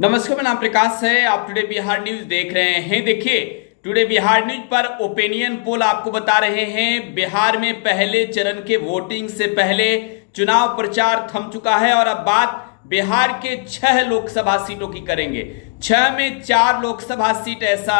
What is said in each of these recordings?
नमस्कार, मेरा नाम प्रकाश है। आप टुडे बिहार न्यूज देख रहे हैं। देखिए, टुडे बिहार न्यूज पर ओपिनियन पोल आपको बता रहे हैं बिहार में पहले चरण के वोटिंग से पहले चुनाव प्रचार थम चुका है और अब बात बिहार के 6 लोकसभा सीटों की करेंगे। 6 में 4 लोकसभा सीट ऐसा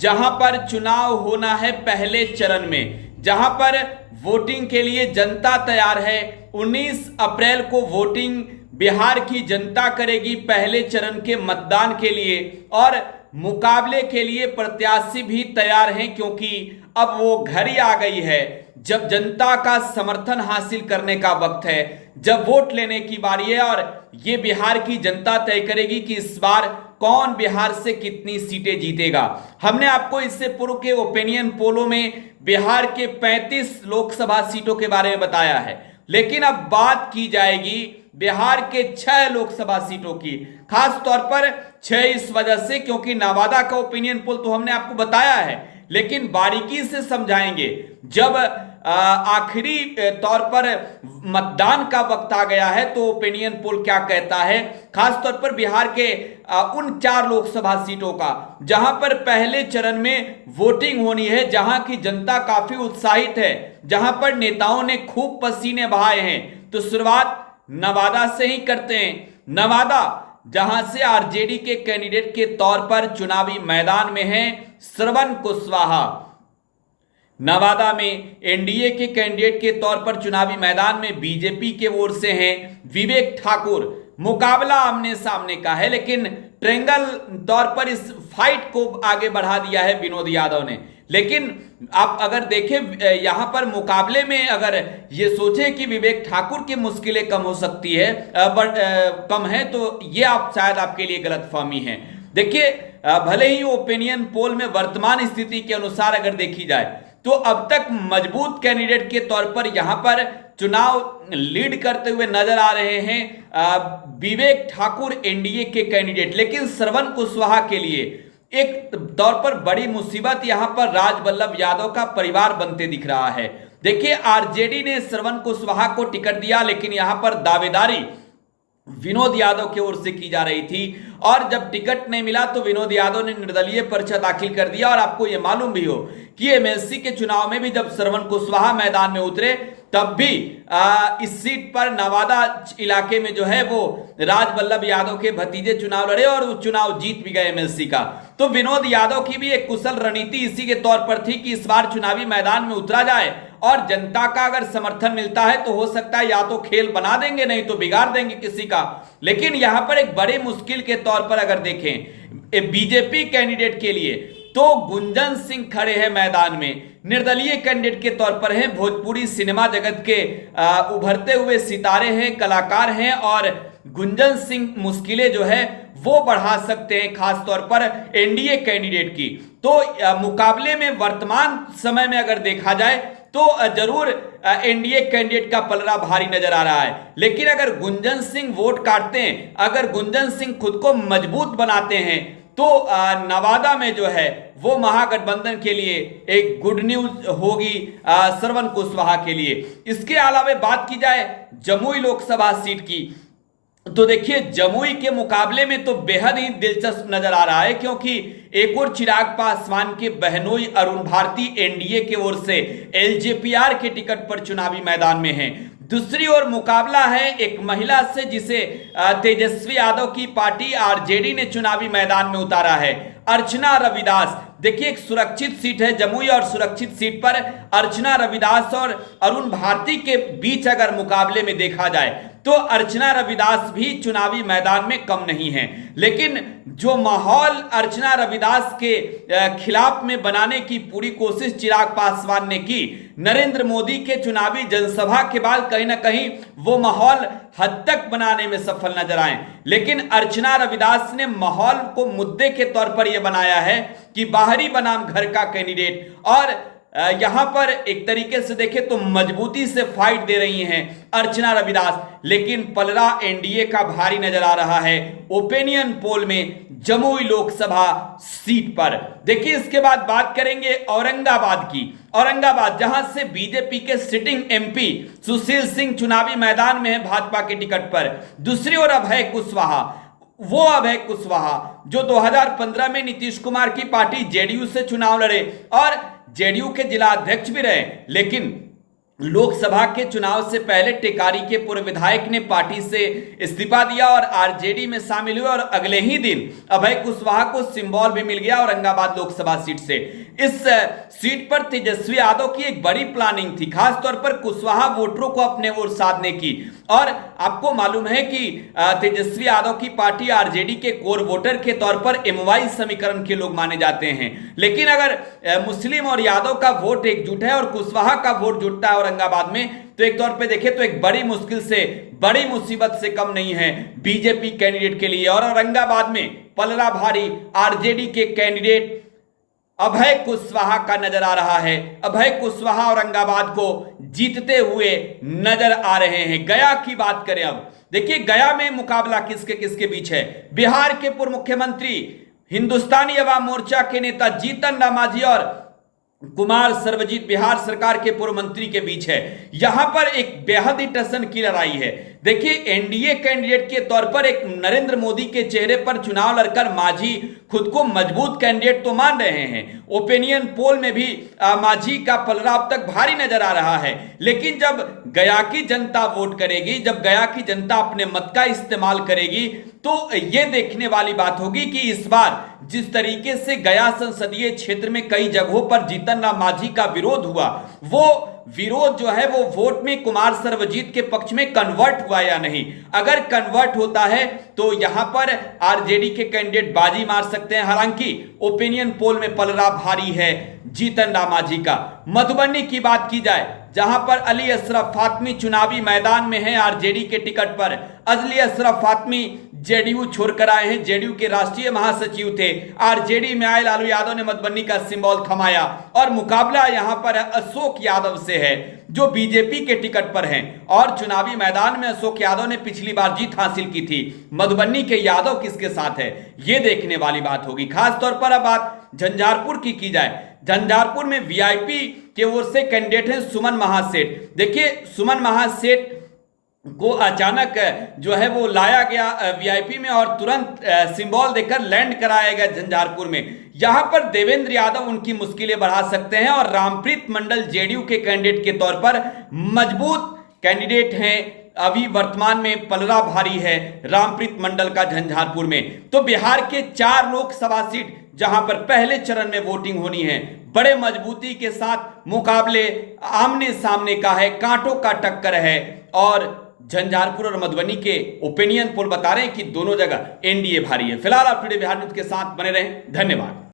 जहां पर चुनाव होना है पहले चरण में, जहां पर वोटिंग के लिए जनता तैयार है। 19 अप्रैल को वोटिंग बिहार की जनता करेगी पहले चरण के मतदान के लिए और मुकाबले के लिए प्रत्याशी भी तैयार हैं, क्योंकि अब वो घड़ी आ गई है जब जनता का समर्थन हासिल करने का वक्त है, जब वोट लेने की बारी है और ये बिहार की जनता तय करेगी कि इस बार कौन बिहार से कितनी सीटें जीतेगा। हमने आपको इससे पूर्व के ओपिनियन पोलों में बिहार के 35 लोकसभा सीटों के बारे में बताया है, लेकिन अब बात की जाएगी बिहार के 6 लोकसभा सीटों की। खास तौर पर 6 इस वजह से क्योंकि नवादा का ओपिनियन पोल तो हमने आपको बताया है, लेकिन बारीकी से समझाएंगे जब आखिरी तौर पर मतदान का वक्त आ गया है तो ओपिनियन पोल क्या कहता है। खास तौर पर बिहार के उन 4 लोकसभा सीटों का जहां पर पहले चरण में वोटिंग होनी है, जहां की जनता काफी उत्साहित है, जहां पर नेताओं ने खूब पसीने बहाए हैं। तो शुरुआत नवादा से ही करते हैं। नवादा जहां से आरजेडी के कैंडिडेट के तौर पर चुनावी मैदान में हैं श्रवण कुशवाहा। नवादा में एनडीए के कैंडिडेट के तौर पर चुनावी मैदान में बीजेपी के ओर से हैं विवेक ठाकुर। मुकाबला आमने सामने का है, लेकिन ट्रेंगल तौर पर इस फाइट को आगे बढ़ा दिया है विनोद यादव ने। लेकिन आप अगर देखें यहां पर मुकाबले में अगर ये सोचे कि विवेक ठाकुर की मुश्किलें कम हो सकती है कम है, तो ये आप शायद आपके लिए गलतफहमी है। देखिए, भले ही ओपिनियन पोल में वर्तमान स्थिति के अनुसार अगर देखी जाए तो अब तक मजबूत कैंडिडेट के तौर पर यहां पर चुनाव लीड करते हुए नजर आ रहे हैं विवेक ठाकुर एनडीए के कैंडिडेट, लेकिन श्रवण कुशवाहा के लिए एक तौर पर बड़ी मुसीबत यहां पर राजवल्लभ यादव का परिवार बनते दिख रहा है। देखिए, आरजेडी ने श्रवण कुशवाहा को टिकट दिया, लेकिन यहां पर दावेदारी विनोद यादव की ओर से की जा रही थी और जब टिकट नहीं मिला तो विनोद यादव ने निर्दलीय पर्चा दाखिल कर दिया। और आपको यह मालूम भी हो कि एमएलसी के चुनाव में भी जब श्रवण कुशवाहा मैदान में उतरे तब भी इस सीट पर नवादा इलाके में जो है वो राजवल्लभ यादव के भतीजे चुनाव लड़े और वो चुनाव जीत भी गए एमएलसी का। तो विनोद यादव की भी एक कुशल रणनीति इसी के तौर पर थी कि इस बार चुनावी मैदान में उतरा जाए और जनता का अगर समर्थन मिलता है तो हो सकता है या तो खेल बना देंगे, नहीं तो बिगाड़ देंगे किसी का। लेकिन यहां पर एक बड़ी मुश्किल के तौर पर अगर देखें बीजेपी कैंडिडेट के लिए तो गुंजन सिंह खड़े हैं मैदान में, निर्दलीय कैंडिडेट के तौर पर हैं, भोजपुरी सिनेमा जगत के उभरते हुए सितारे हैं, कलाकार हैं और गुंजन सिंह मुश्किलें जो है वो बढ़ा सकते हैं खास तौर पर एनडीए कैंडिडेट की। तो मुकाबले में वर्तमान समय में अगर देखा जाए तो जरूर एनडीए कैंडिडेट का पलड़ा भारी नजर आ रहा है, लेकिन अगर गुंजन सिंह वोट काटते हैं, अगर गुंजन सिंह खुद को मजबूत बनाते हैं तो नवादा में जो है वो महागठबंधन के लिए एक गुड न्यूज होगी श्रवण कुशवाहा के लिए। इसके अलावा बात की जाए जमुई लोकसभा सीट की तो देखिए, जमुई के मुकाबले में तो बेहद ही दिलचस्प नजर आ रहा है, क्योंकि एक और चिराग पासवान के बहनोई अरुण भारती एनडीए की ओर से एलजेपीआर के टिकट पर चुनावी मैदान में हैं। दूसरी ओर मुकाबला है एक महिला से जिसे तेजस्वी यादव की पार्टी आरजेडी ने चुनावी मैदान में उतारा है, अर्चना रविदास। देखिए, एक सुरक्षित सीट है जमुई और सुरक्षित सीट पर अर्चना रविदास और अरुण भारती के बीच अगर मुकाबले में देखा जाए तो अर्चना रविदास भी चुनावी मैदान में कम नहीं है। लेकिन जो माहौल अर्चना रविदास के खिलाफ में बनाने की पूरी कोशिश चिराग पासवान ने की, नरेंद्र मोदी के चुनावी जनसभा के बाद कहीं ना कहीं वो माहौल हद तक बनाने में सफल नजर आए, लेकिन अर्चना रविदास ने माहौल को मुद्दे के तौर पर यह बनाया है कि बाहरी बनाम घर का कैंडिडेट, और यहां पर एक तरीके से देखें तो मजबूती से फाइट दे रही हैं अर्चना रविदास, लेकिन पलड़ा एनडीए का भारी नजर आ रहा है ओपिनियन पोल में जमुई लोकसभा सीट पर। देखिए, इसके बाद बात करेंगे औरंगाबाद की। औरंगाबाद जहां से बीजेपी के सिटिंग एमपी सुशील सिंह चुनावी मैदान में है भाजपा के टिकट पर। दूसरी ओर अभय कुशवाहा, वो अभय कुशवाहा जो 2015 में नीतीश कुमार की पार्टी जेडीयू से चुनाव लड़े और जेडीयू के जिला अध्यक्ष भी रहे, लेकिन लोकसभा के चुनाव से पहले टेकारी के पूर्व विधायक ने पार्टी से इस्तीफा दिया और आरजेडी में शामिल हुए और अगले ही दिन अभय कुशवाहा को सिंबल भी मिल गया औरंगाबाद लोकसभा सीट से। इस सीट पर तेजस्वी यादव की एक बड़ी प्लानिंग थी, खासतौर पर कुशवाहा वोटरों को अपने ओर साधने की। और आपको मालूम है कि तेजस्वी यादव की पार्टी आरजेडी के कोर वोटर के तौर पर एमवाई समीकरण के लोग माने जाते हैं, लेकिन अगर मुस्लिम और यादव का वोट एकजुट है और कुशवाहा का वोट जुटता है औरंगाबाद में, तो एक तौर पे देखें तो एक बड़ी मुश्किल से, बड़ी मुसीबत से कम नहीं है बीजेपी कैंडिडेट के लिए। और औरंगाबाद में पलड़ा भारी आरजेडी के कैंडिडेट अभय कुशवाहा का नजर आ रहा है। अभय कुशवाहा औरंगाबाद को जीतते हुए नजर आ रहे हैं। गया की बात करें, अब देखिए गया में मुकाबला किसके किसके बीच है। बिहार के पूर्व मुख्यमंत्री, हिंदुस्तानी अवाम मोर्चा के नेता जीतन राम मांझी और कुमार सर्वजीत बिहार सरकार के पूर्व मंत्री के बीच है। यहां पर एक बेहद ही टसन की लड़ाई है। देखिए एनडीए कैंडिडेट के तौर पर एक नरेंद्र मोदी के चेहरे पर चुनाव लड़कर मांझी खुद को मजबूत कैंडिडेट तो मान रहे हैं। ओपिनियन पोल में भी मांझी का पलड़ा अब तक भारी नजर आ रहा है, लेकिन जब गया की जनता वोट करेगी, जब गया की जनता अपने मत का इस्तेमाल करेगी, तो ये देखने वाली बात होगी कि इस बार जिस तरीके से गया संसदीय क्षेत्र में कई जगहों पर जीतन राम मांझी का विरोध हुआ, वो विरोध जो है वो वोट में कुमार सर्वजीत के पक्ष में कन्वर्ट हुआ या नहीं। अगर कन्वर्ट होता है तो यहां पर आरजेडी के कैंडिडेट बाजी मार सकते हैं। हालांकि ओपिनियन पोल में पलड़ा भारी है जीतन राम मांझी का। मधुबनी की बात की जाए, जहां पर अली अशरफ फातमी चुनावी मैदान में है आरजेडी के टिकट पर। अली अशरफ फातमी जेडीयू छोड़कर आए हैं, जेडीयू के राष्ट्रीय महासचिव थे। आरजेडी में आए लालू यादव ने मधुबनी का सिंबल थमाया और मुकाबला यहां पर अशोक यादव से है जो बीजेपी के टिकट पर हैं। और चुनावी मैदान में अशोक यादव ने पिछली बार जीत हासिल की थी। मधुबनी के यादव किसके साथ है, यह देखने वाली बात होगी। खासतौर पर अब बात झंझारपुर की जाए, झंझारपुर में वीआईपी के ओर से कैंडिडेट हैं सुमन महासेठ। देखिए सुमन महासेठ को अचानक जो है वो लाया गया वीआईपी में और तुरंत सिंबल देकर लैंड कराया गया झंझारपुर में। यहां पर देवेंद्र यादव उनकी मुश्किलें बढ़ा सकते हैं और रामप्रीत मंडल जेडीयू के कैंडिडेट के तौर पर मजबूत कैंडिडेट हैं। अभी वर्तमान में पलड़ा भारी है रामप्रीत मंडल का झंझारपुर में। तो बिहार के 4 लोकसभा सीट जहां पर पहले चरण में वोटिंग होनी है, बड़े मजबूती के साथ मुकाबले आमने सामने का है, कांटों का टक्कर है। और झंझारपुर और मधुबनी के ओपिनियन पोल बता रहे हैं कि दोनों जगह एनडीए भारी है। फिलहाल आप टुडे बिहार न्यूज के साथ बने रहें। धन्यवाद।